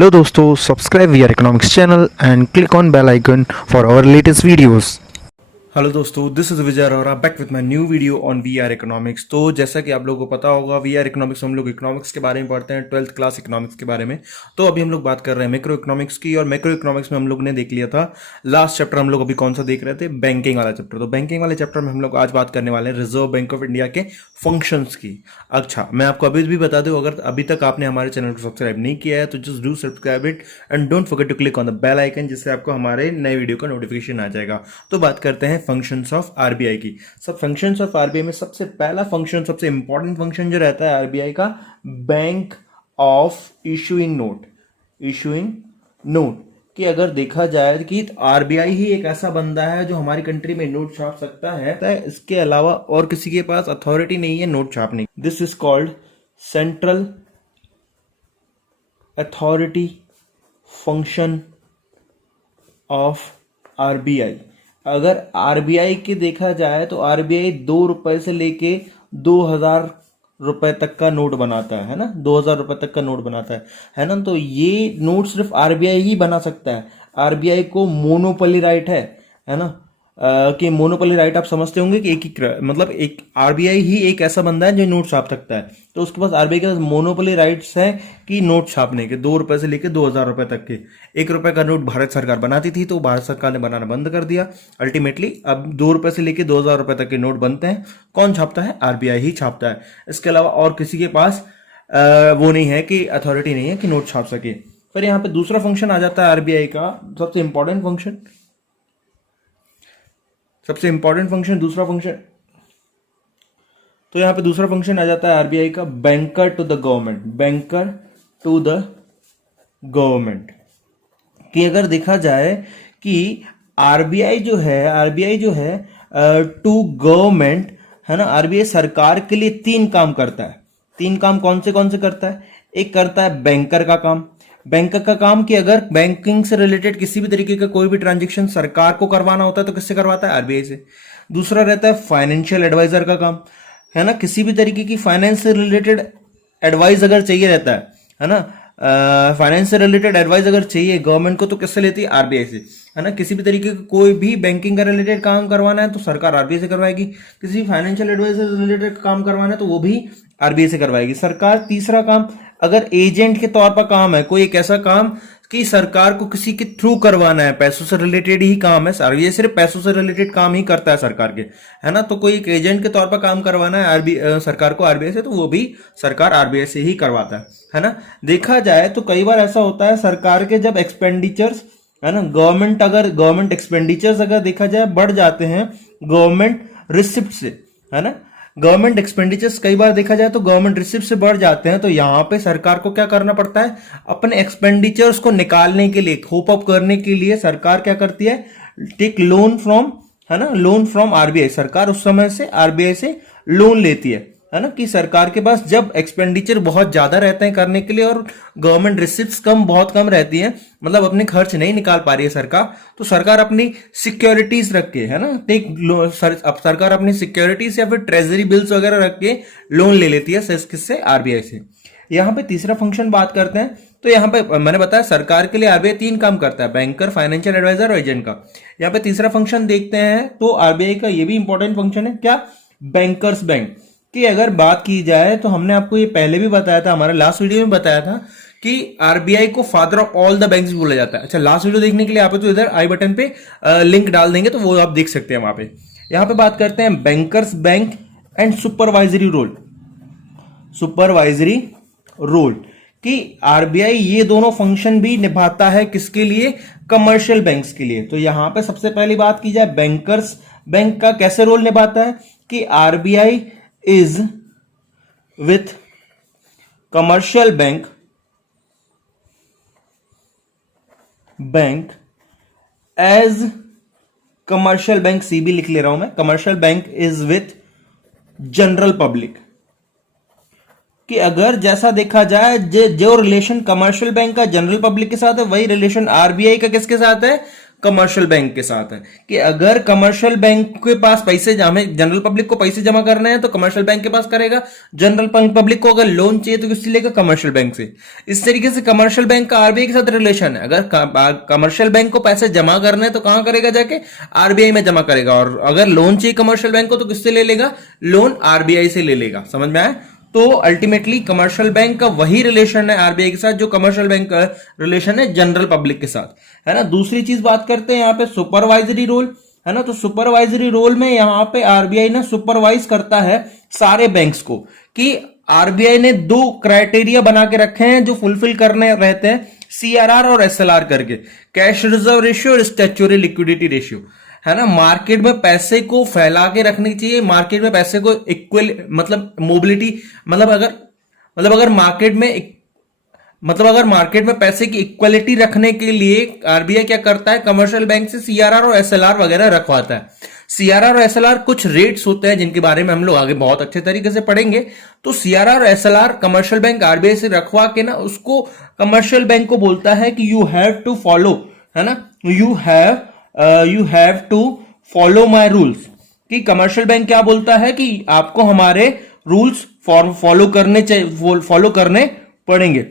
Hello दोस्तों, subscribe VR Economics channel and click on bell icon for our latest videos। Hello दोस्तों, this is Vijay Arora back with my new video on we are economics. तो जैसा कि आप लोगों को पता होगा, वी आर इकोनॉमिक्स हम लोग इकोनॉमिक्स के बारे में पढ़ते हैं, 12th क्लास इकोनॉमिक्स के बारे में। तो अभी हम लोग बात कर रहे हैं मैक्रो इकोनॉमिक्स की, और मैक्रो इकोनॉमिक्स में हम लोग ने देख लिया था लास्ट चैप्टर। हम लोग अभी कौन सा देख रहे थे? बैंकिंग वाला चैप्टर। तो बैंकिंग वाले चैप्टर में हम लोग आज बात करने वाले हैं रिजर्व बैंक ऑफ इंडिया के फंक्शंस की। अच्छा, मैं आपको अभी भी बता दूं, अगर अभी तक आपने हमारे चैनल को सब्सक्राइब नहीं किया है तो just do subscribe it and don't forget to click on the bell icon, जिससे आपको हमारे नए वीडियो का नोटिफिकेशन आ जाएगा। तो बात करते हैं फंक्शंस ऑफ आरबीआई की। सब फंक्शंस ऑफ आरबीआई में सबसे पहला फंक्शन, सबसे इंपॉर्टेंट फंक्शन जो रहता है आरबीआई का, bank of issuing note. Issuing note कि अगर देखा जाए कि आरबीआई ही एक ऐसा बंदा है जो हमारी कंट्री में नोट छाप सकता है, इसके अलावा और किसी के पास अथॉरिटी नहीं है नोट छापने की। This is called central authority function of RBI. अगर आरबीआई के देखा जाए तो आरबीआई 2 रुपए से लेके 2000 रुपए तक का नोट बनाता है ना, 2000 रुपए तक का नोट बनाता है ना। तो ये नोट सिर्फ आरबीआई ही बना सकता है। आरबीआई को मोनोपोली राइट है ना। कि मोनोपोली राइट आप समझते होंगे कि मतलब एक आरबीआई ही एक ऐसा बंदा है जो नोट छाप सकता है। तो उसके पास आरबीआई के पास मोनोपोली राइट्स है कि नोट छापने के, 2 रुपए से लेकर 2000 रुपए तक के। 1 रुपए का नोट भारत सरकार बनाती थी, तो भारत सरकार ने बनाना बंद कर दिया अल्टीमेटली। अब 2 रुपए से लेकर 2000 रुपए तक के नोट बनते हैं। कौन छापता है? आरबीआई ही छापता है। इसके अलावा और किसी के पास वो नहीं है कि अथॉरिटी नहीं है कि नोट छाप सके। फिर यहाँ पे दूसरा फंक्शन आ जाता है आरबीआई का, सबसे इंपॉर्टेंट फंक्शन, सबसे इंपॉर्टेंट फंक्शन, दूसरा फंक्शन। तो यहां पे दूसरा फंक्शन आ जाता है आरबीआई का, banker to the government. Banker to the government कि अगर देखा जाए कि आरबीआई जो है टू गवर्नमेंट है ना, आरबीआई सरकार के लिए 3 काम करता है। 3 काम कौन से करता है? एक करता है बैंकर का काम। बैंकर का काम कि अगर बैंकिंग से रिलेटेड किसी भी तरीके का कोई भी ट्रांजेक्शन सरकार को करवाना होता है तो किससे करवाता है? आरबीआई से। दूसरा रहता है फाइनेंशियल एडवाइजर का काम, है ना। किसी भी तरीके की फाइनेंस से रिलेटेड एडवाइस अगर चाहिए रहता है ना, फाइनेंस से रिलेटेड एडवाइस अगर चाहिए गवर्नमेंट को तो किससे लेती है? आरबीआई से, है ना। किसी भी तरीके का कोई भी बैंकिंग का रिलेटेड काम करवाना है तो सरकार आरबीआई से करवाएगी। किसी फाइनेंशियल एडवाइस से रिलेटेड काम करवाना है तो वो भी आरबीआई से करवाएगी सरकार। तीसरा काम, अगर एजेंट के तौर पर काम है, कोई एक ऐसा काम कि सरकार को किसी के थ्रू करवाना है, पैसों से रिलेटेड ही काम है, आरबीआई सिर्फ पैसों से रिलेटेड काम ही करता है सरकार के, है ना। तो कोई एक एजेंट के तौर पर काम करवाना है आरबीआई सरकार को आरबीआई से, तो वो भी सरकार आरबीआई से ही करवाता है ना। देखा जाए तो कई बार ऐसा होता है सरकार के जब एक्सपेंडिचर्स, है ना, गवर्नमेंट एक्सपेंडिचर्स अगर देखा जाए बढ़ जाते हैं गवर्नमेंट रिसिप्ट से, है ना। गवर्नमेंट एक्सपेंडिचर्स कई बार देखा जाए तो गवर्नमेंट रिसिप्ट से बढ़ जाते हैं, तो यहां पे सरकार को क्या करना पड़ता है? अपने एक्सपेंडिचर्स को निकालने के लिए, कोप अप करने के लिए सरकार क्या करती है? टेक लोन फ्रॉम, है ना, लोन फ्रॉम आरबीआई। सरकार उस समय से आरबीआई से लोन लेती है ना। कि सरकार के पास जब एक्सपेंडिचर बहुत ज्यादा रहते हैं करने के लिए और गवर्नमेंट रिसिप्ट्स बहुत कम रहती है, मतलब अपने खर्च नहीं निकाल पा रही है सरकार, तो सरकार अपनी सिक्योरिटीज रख के, है ना, अब सरकार अपनी सिक्योरिटीज या फिर ट्रेजरी बिल्स वगैरह रख के लोन ले लेती है किससे? आरबीआई से। यहाँ पे तीसरा फंक्शन बात करते हैं। तो यहाँ पे मैंने बताया सरकार के लिए आरबीआई 3 काम करता है, बैंकर, फाइनेंशियल एडवाइजर और एजेंट का। यहाँ पे तीसरा फंक्शन देखते हैं तो आरबीआई का ये भी इंपॉर्टेंट फंक्शन है, क्या? बैंकर्स बैंक की अगर बात की जाए तो हमने आपको ये पहले भी बताया था, हमारा लास्ट वीडियो में बताया था कि आरबीआई को father of all the banks बोला जाता है। अच्छा, लास्ट वीडियो देखने के लिए आप तो इधर आई बटन पे लिंक डाल देंगे तो वो आप देख सकते हैं वहां पे। यहां पे बात करते हैं bankers bank and supervisory role. Supervisory role कि आरबीआई ये दोनों फंक्शन भी निभाता है, किसके लिए? कमर्शियल बैंक्स के लिए। तो यहां पे सबसे पहली बात की जाए बैंकर्स बैंक का कैसे रोल निभाता है कि RBI is with commercial bank as commercial bank, CB लिख ले रहा हूं मैं, commercial bank is with general public। कि अगर जैसा देखा जाए जो रिलेशन कमर्शियल बैंक का जनरल पब्लिक के साथ है, वही रिलेशन आरबीआई का किसके साथ है? कमर्शियल बैंक के साथ है कि अगर कमर्शियल बैंक के पास पैसे हमें जनरल पब्लिक को पैसे जमा करने हैं तो कमर्शियल बैंक के पास करेगा, जनरल पब्लिक को अगर लोन चाहिए तो किससे लेगा, कमर्शियल बैंक से। इस तरीके से कमर्शियल बैंक का आरबीआई के साथ रिलेशन है। अगर कमर्शियल बैंक को पैसे जमा करने हैं तो कहां करेगा, जाके आरबीआई में जमा करेगा, और अगर लोन चाहिए कमर्शियल बैंक को तो किससे ले लेगा, लोन आरबीआई से ले लेगा। समझ में आया? तो अल्टीमेटली कमर्शियल बैंक का वही रिलेशन है आरबीआई के साथ जो कमर्शियल बैंक का रिलेशन है जनरल पब्लिक के साथ, है ना। दूसरी चीज बात करते हैं यहाँ पे सुपरवाइजरी रोल, है ना। तो सुपरवाइजरी रोल में यहाँ पे आरबीआई ना सुपरवाइज करता है सारे बैंक्स को, कि आरबीआई ने 2 क्राइटेरिया बना के रखे हैं जो फुलफिल करने रहते हैं, सीआरआर और एसएलआर करके, कैश रिजर्व रेशियो और स्टैट्यूटरी लिक्विडिटी रेशियो, है ना। मार्केट में पैसे को फैला के रखनी चाहिए, मार्केट में पैसे को इक्वल मतलब मोबिलिटी अगर मार्केट में पैसे की इक्वलिटी रखने के लिए आरबीआई क्या करता है, कमर्शियल बैंक से सीआरआर और एसएलआर वगैरह रखवाता है। सीआरआर और एसएलआर कुछ रेट्स होते हैं जिनके बारे में हम लोग आगे बहुत अच्छे तरीके से पढ़ेंगे। तो सीआरआर और एसएलआर कमर्शियल बैंक आरबीआई से रखवा के ना उसको कमर्शियल बैंक को बोलता है कि यू हैव टू फॉलो, है ना, you have to follow my rules. कि कमर्शियल बैंक क्या बोलता है कि आपको हमारे रूल्स फॉलो करने पड़ेंगे।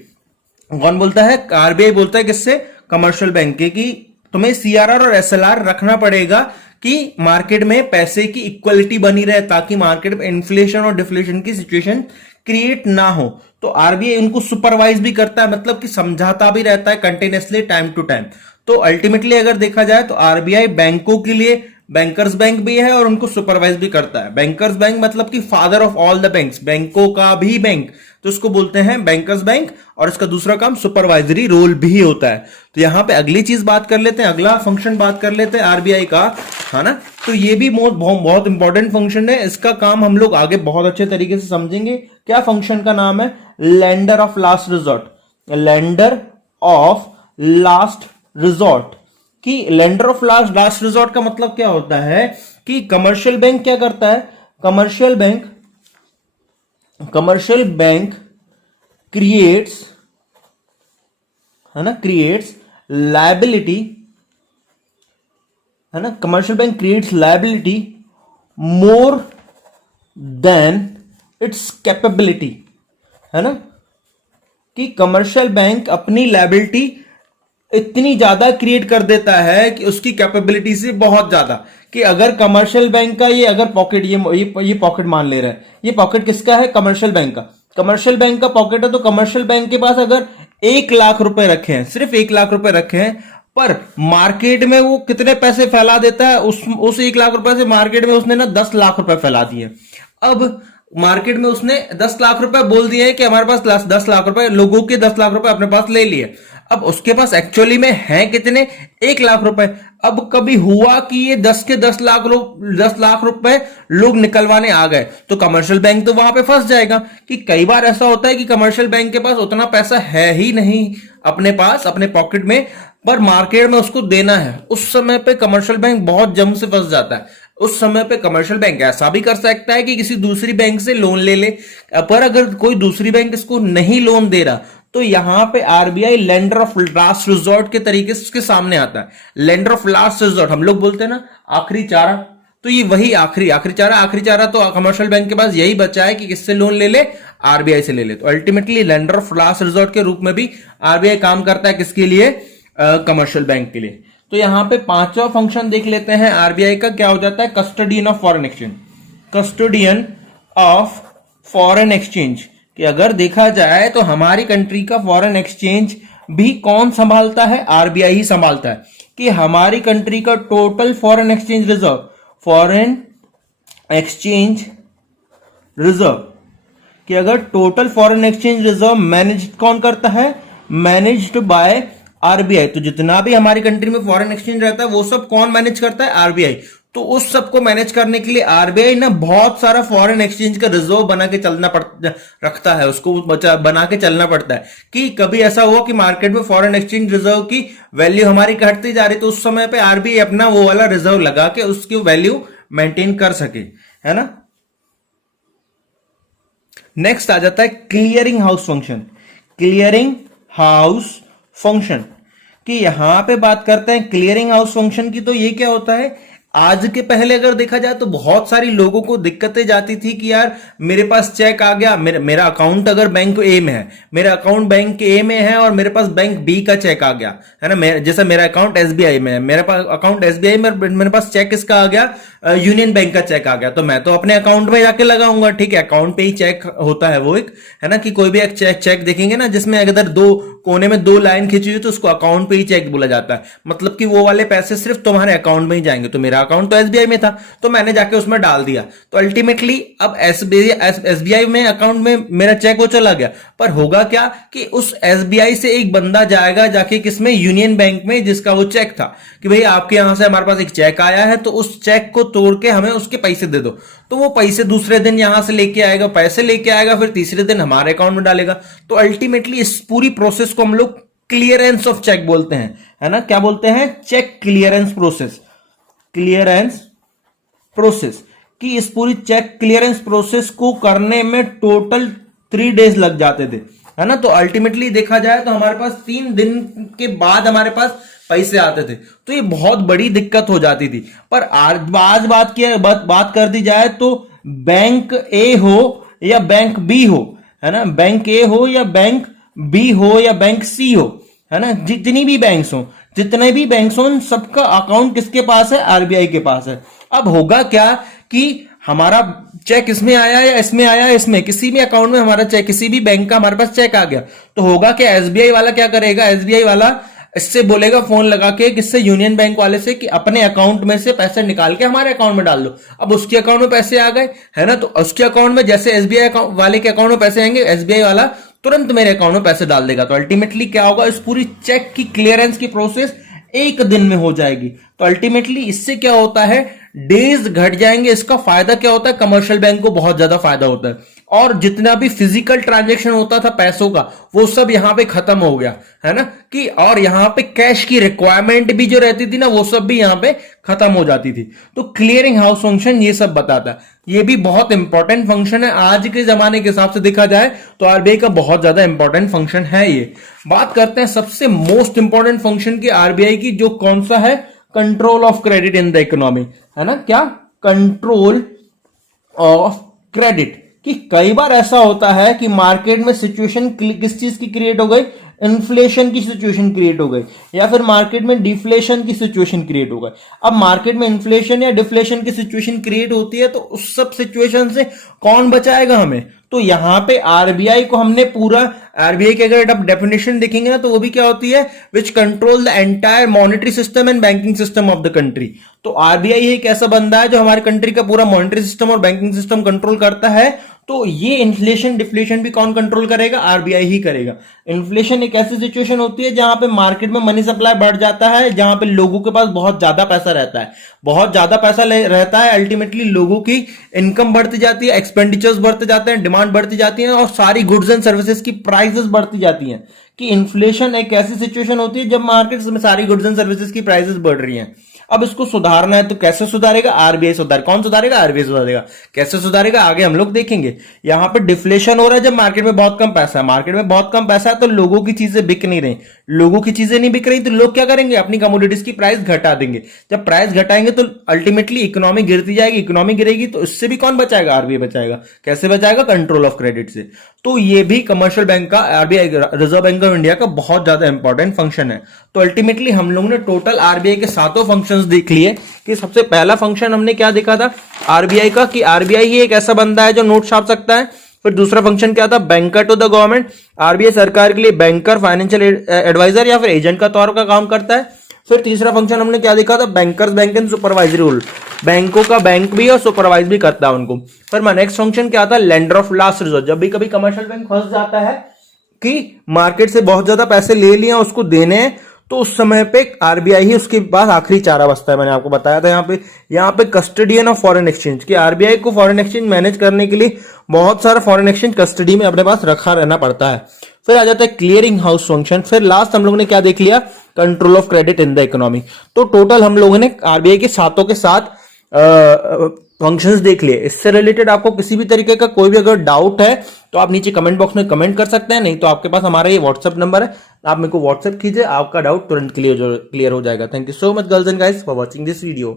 कौन बोलता है, आरबीआई बोलता है किससे, कमर्शियल बैंक के, कि तुम्हें सीआरआर और एसएलआर रखना पड़ेगा कि मार्केट में पैसे की इक्वलिटी बनी रहे, ताकि मार्केट में इन्फ्लेशन और डिफ्लेशन की सिचुएशन क्रिएट ना हो। तो आरबीआई उनको सुपरवाइज भी करता है, मतलब कि समझाता भी रहता है कंटिन्यूअसली टाइम टू टाइम। तो अल्टीमेटली अगर देखा जाए तो आरबीआई बैंकों के लिए बैंकर्स बैंक भी है और उनको सुपरवाइज भी करता है। बैंकर्स बैंक मतलब कि father of all the banks, बैंकों का भी बैंक, तो उसको बोलते हैं बैंकर्स बैंक, और इसका दूसरा काम सुपरवाइजरी रोल भी होता है। तो यहां पे अगली चीज बात कर लेते हैं, अगला फंक्शन बात कर लेते हैं आरबीआई का, है ना। तो ये भी बहुत इंपॉर्टेंट फंक्शन है, इसका काम हम लोग आगे बहुत अच्छे तरीके से समझेंगे। क्या फंक्शन का नाम है, lender of last resort. Lender of last resort, कि लेंडर ऑफ लास्ट रिजॉर्ट का मतलब क्या होता है कि कमर्शियल बैंक क्या करता है, कमर्शियल बैंक क्रिएट्स, है ना, क्रिएट्स लायबिलिटी, है ना, commercial bank creates liability more than it's capability, है ना। कि कमर्शियल बैंक अपनी लायबिलिटी इतनी ज्यादा क्रिएट कर देता है कि उसकी कैपेबिलिटी से बहुत ज्यादा, कि अगर कमर्शियल बैंक का ये अगर पॉकेट ये पॉकेट मान ले रहा है, ये पॉकेट किसका है, कमर्शियल बैंक का, कमर्शियल बैंक का पॉकेट है। तो कमर्शियल बैंक के पास अगर 1 लाख रुपए रखे हैं, सिर्फ 1 लाख रुपए रखे हैं, पर मार्केट में वो कितने पैसे फैला देता है, उस 1 लाख रुपए से मार्केट में उसने ना 10 लाख रुपए फैला दिए। अब मार्केट में उसने 10 लाख रुपए बोल दिए कि हमारे पास 10 लाख रुपए, लोगों के 10 लाख रुपए अपने पास ले लिए। अब उसके पास एक्चुअली में है कितने, 1 लाख रुपए। अब कभी हुआ कि ये 10 लाख रुपए लोग निकलवाने आ गए, तो कमर्शियल बैंक तो वहां पे फंस जाएगा। कि कई बार ऐसा होता है कि कमर्शियल बैंक के पास उतना पैसा है ही नहीं अपने पास, अपने पॉकेट में, पर मार्केट में उसको देना है। उस समय पे कमर्शियल बैंक बहुत जम से फंस जाता है। उस समय पे कमर्शियल बैंक ऐसा भी कर सकता है कि किसी दूसरी बैंक से लोन ले ले, पर अगर कोई दूसरी बैंक इसको नहीं लोन दे रहा, तो यहां पे RBI lender of last resort के तरीके से उसके सामने आता है। लेंडर ऑफ लास्ट रिजॉर्ट हम लोग बोलते हैं ना, आखिरी चारा, तो ये वही आखिरी चारा तो कमर्शियल बैंक के पास यही बचा है कि किससे लोन ले ले, आरबीआई से ले ले। तो ultimately lender of last resort के रूप में भी आरबीआई काम करता है, किसके लिए, कमर्शियल बैंक के लिए। तो यहां पे 5वां फंक्शन देख लेते हैं आरबीआई का, क्या हो जाता है, custodian of foreign exchange. Custodian of foreign exchange, कि अगर देखा जाए तो हमारी कंट्री का फॉरेन एक्सचेंज भी कौन संभालता है, आरबीआई ही संभालता है। कि हमारी कंट्री का टोटल फॉरेन एक्सचेंज रिजर्व, कि अगर total foreign exchange reserve manage कौन करता है, मैनेज्ड बाय आरबीआई। तो जितना भी हमारी कंट्री में फॉरेन एक्सचेंज रहता है वो सब कौन मैनेज करता है, आरबीआई। तो उस सब को मैनेज करने के लिए आरबीआई ना बहुत सारा फॉरेन एक्सचेंज का रिजर्व बना के रखता है, उसको बना के चलना पड़ता है। कि कभी ऐसा हुआ कि मार्केट में फॉरेन एक्सचेंज रिजर्व की वैल्यू हमारी घटती जा रही, तो उस समय पे आरबीआई अपना वो वाला रिजर्व लगा के उसकी वैल्यू मेंटेन कर सके, है ना। नेक्स्ट आ जाता है clearing house function. Clearing house function, कि यहां पे बात करते हैं क्लियरिंग हाउस फंक्शन की, तो ये क्या होता है, आज के पहले अगर देखा जाए तो बहुत सारी लोगों को दिक्कतें जाती थी कि यार मेरे पास चेक आ गया, मेरा अकाउंट अगर बैंक ए में है, मेरा अकाउंट बैंक ए में है और मेरे पास बैंक बी का चेक आ गया है ना, जैसे मेरा अकाउंट एसबीआई में है, मेरे पास अकाउंट एसबीआई में, मेरे पास चेक किसका आ गया, यूनियन बैंक का चेक आ गया, तो मैं तो अपने अकाउंट में जाके लगाऊंगा, ठीक है, अकाउंट पे ही चेक होता है वो एक, है ना, कि कोई भी एक चेक देखेंगे ना जिसमें अगर दो कोने में दो लाइन खींची हुई तो उसको अकाउंट पे ही चेक बोला जाता है, मतलब कि वो वाले पैसे सिर्फ तुम्हारे अकाउंट में ही जाएंगे। तो मेरा अकाउंट तो एसबीआई में था तो मैंने जाके उसमें डाल दिया, तो अल्टीमेटली अब एसबीआई में अकाउंट में मेरा चेक वो चला गया, पर होगा क्या कि उस एसबीआई से एक बंदा जाएगा जाके किसमें, यूनियन बैंक में, जिसका वो चेक था कि भाई आपके यहां से हमारे पास एक चेक आया है तो उस चेक को तोड़ के हमें उसके पैसे दे दो, तो वो पैसे दूसरे दिन यहां से लेके आएगा, पैसे लेके आएगा, फिर तीसरे दिन हमारे अकाउंट में डालेगा। तो अल्टीमेटली इस पूरी प्रोसेस को हम लोग क्लियरेंस ऑफ चेक बोलते हैं, है ना, क्या बोलते हैं, cheque clearance process, clearance process, कि इस पूरी चेक क्लियरेंस प्रोसेस को करने में टोटल 3 डेज लग जाते थे, है ना। तो अल्टीमेटली देखा जाए तो हमारे पास 3 दिन के बाद हमारे पास पैसे आते थे, तो ये बहुत बड़ी दिक्कत हो जाती थी। पर आज बात कर दी जाए तो बैंक ए हो या बैंक बी हो, है ना, बैंक ए हो या बैंक बी हो या बैंक सी हो, है ना, जितनी भी बैंक्स हो, जितने भी बैंक्स हो, सबका अकाउंट किसके पास है, आरबीआई के पास है। अब होगा क्या कि हमारा चेक इसमें आया या इसमें आया, इसमें किसी भी अकाउंट में हमारा चेक, किसी भी बैंक का हमारे पास चेक आ गया, तो होगा कि एसबीआई वाला क्या करेगा, एसबीआई वाला इससे बोलेगा फोन लगा के किससे, यूनियन बैंक वाले से, कि अपने अकाउंट में से पैसे निकाल के हमारे अकाउंट में डाल दो। अब उसके अकाउंट में पैसे आ गए, है ना, तो उसके अकाउंट में जैसे एसबीआई वाले के अकाउंट में पैसे आएंगे, एसबीआई वाला तुरंत मेरे अकाउंट में पैसे डाल देगा। तो अल्टीमेटली क्या होगा, इस पूरी चेक की क्लियरेंस की प्रोसेस एक दिन में हो जाएगी। तो अल्टीमेटली इससे क्या होता है, डेज घट जाएंगे। इसका फायदा क्या होता है, कमर्शियल बैंक को बहुत ज्यादा फायदा होता है, और जितना भी फिजिकल ट्रांजैक्शन होता था पैसों का वो सब यहां पे खत्म हो गया, है ना, कि और यहां पे कैश की रिक्वायरमेंट भी जो रहती थी ना, वो सब भी यहां पे खत्म हो जाती थी। तो क्लियरिंग हाउस फंक्शन ये सब बताता है, ये भी बहुत इंपॉर्टेंट फंक्शन है आज के जमाने के हिसाब से देखा जाए तो आरबीआई का बहुत ज्यादा इंपॉर्टेंट फंक्शन है ये। बात करते हैं सबसे मोस्ट इंपॉर्टेंट फंक्शन की आरबीआई की, जो कौन सा है, control of credit in the economy, है ना, क्या, कंट्रोल ऑफ क्रेडिट। कि कई बार ऐसा होता है कि मार्केट में सिचुएशन किस चीज की क्रिएट हो गई, इन्फ्लेशन की सिचुएशन क्रिएट हो गई, या फिर मार्केट में डिफ्लेशन की सिचुएशन क्रिएट हो गई। अब मार्केट में इन्फ्लेशन या डिफ्लेशन की सिचुएशन क्रिएट होती है तो उस सब सिचुएशन से कौन बचाएगा हमें, तो यहां पे आरबीआई को हमने पूरा, आरबीआई की अगर आप डेफिनेशन देखेंगे ना तो वो भी क्या होती है, which control the entire monetary system and banking system of the country. तो आरबीआई एक ऐसा बंदा है जो हमारे कंट्री का पूरा मॉनेटरी सिस्टम और बैंकिंग सिस्टम कंट्रोल करता है। तो ये इन्फ्लेशन डिफ्लेशन भी कौन कंट्रोल करेगा, आरबीआई ही करेगा। इन्फ्लेशन एक ऐसी सिचुएशन होती है जहां पे मार्केट में मनी सप्लाई बढ़ जाता है, जहां पे लोगों के पास बहुत ज्यादा पैसा रहता है, बहुत ज्यादा पैसा रहता है, अल्टीमेटली लोगों की इनकम बढ़ती जाती है, एक्सपेंडिचर्स बढ़ते जाते हैं, डिमांड बढ़ती जाती है और सारी गुड्स एंड सर्विसेज की प्राइसेस बढ़ती जाती हैं। कि इन्फ्लेशन एक ऐसी सिचुएशन होती है जब मार्केट में सारी गुड्स एंड सर्विसेज की प्राइसेस बढ़ रही हैं। अब इसको सुधारना है तो कैसे सुधारेगा, आरबीआई कौन सुधारेगा, आरबीआई सुधारेगा। कैसे सुधारेगा आगे हम लोग देखेंगे। यहां पे डिफ्लेशन हो रहा है जब मार्केट में बहुत कम पैसा है, मार्केट में बहुत कम पैसा है तो लोगों की चीजें बिक नहीं रही, लोगों की चीजें नहीं बिक रही तो लोग क्या करेंगे, अपनी कमोडिटीज की प्राइस घटा देंगे। जब प्राइस घटाएंगे तो अल्टीमेटली इकोनॉमी गिरती जाएगी, इकोनॉमी गिरेगी तो इससे भी कौन बचाएगा, आरबीआई बचाएगा। कैसे बचाएगा, कंट्रोल ऑफ क्रेडिट से। तो ये भी कमर्शियल बैंक का, RBI reserve bank of India का बहुत ज्यादा इंपॉर्टेंट फंक्शन है। तो अल्टीमेटली हम लोग ने टोटल आरबीआई के 7 फंक्शंस देख लिए। कि सबसे पहला फंक्शन हमने क्या देखा था आरबीआई का, कि आरबीआई ही एक ऐसा बंदा है जो नोट छाप सकता है। फिर दूसरा फंक्शन क्या था, banker to the government. RBI सरकार के लिए बैंकर, फाइनेंशियल एडवाइजर या फिर एजेंट का तौर का काम करता है। फिर तीसरा फंक्शन हमने क्या देखा था, bankers bank and supervisory role, बैंकों का बैंक भी और सुपरवाइज भी करता है उनको। फिर नेक्स्ट फंक्शन क्या था, लेंडर ऑफ लास्ट रिजोर्ट। जब भी कभी कमर्शियल बैंक फंस जाता है कि मार्केट से बहुत ज्यादा पैसे ले लिए उसको देने हैं, तो उस समय पे आरबीआई ही उसके पास आखिरी चारा बचता है। मैंने आपको बताया था यहाँ पे कस्टडियन ऑफ फॉरेन एक्सचेंज, कि आरबीआई को फॉरेन एक्सचेंज मैनेज करने के लिए बहुत सारा फॉरेन एक्सचेंज कस्टडी में अपने पास रखा रहना पड़ता है। फिर आ जाता है क्लियरिंग हाउस फंक्शन। फिर लास्ट हम लोगों ने क्या देख लिया, control of credit in the economy. तो टोटल हम लोगों ने आरबीआई के 7 के 7 फंक्शंस देख लिए। इससे रिलेटेड आपको किसी भी तरीके का कोई भी अगर डाउट है तो आप नीचे कमेंट बॉक्स में कमेंट कर सकते हैं, नहीं तो आपके पास हमारा ये व्हाट्सएप नंबर है, आप मेरे को व्हाट्सएप कीजिए, आपका डाउट तुरंत क्लियर हो जाएगा। Thank you so much girls and guys for watching this video.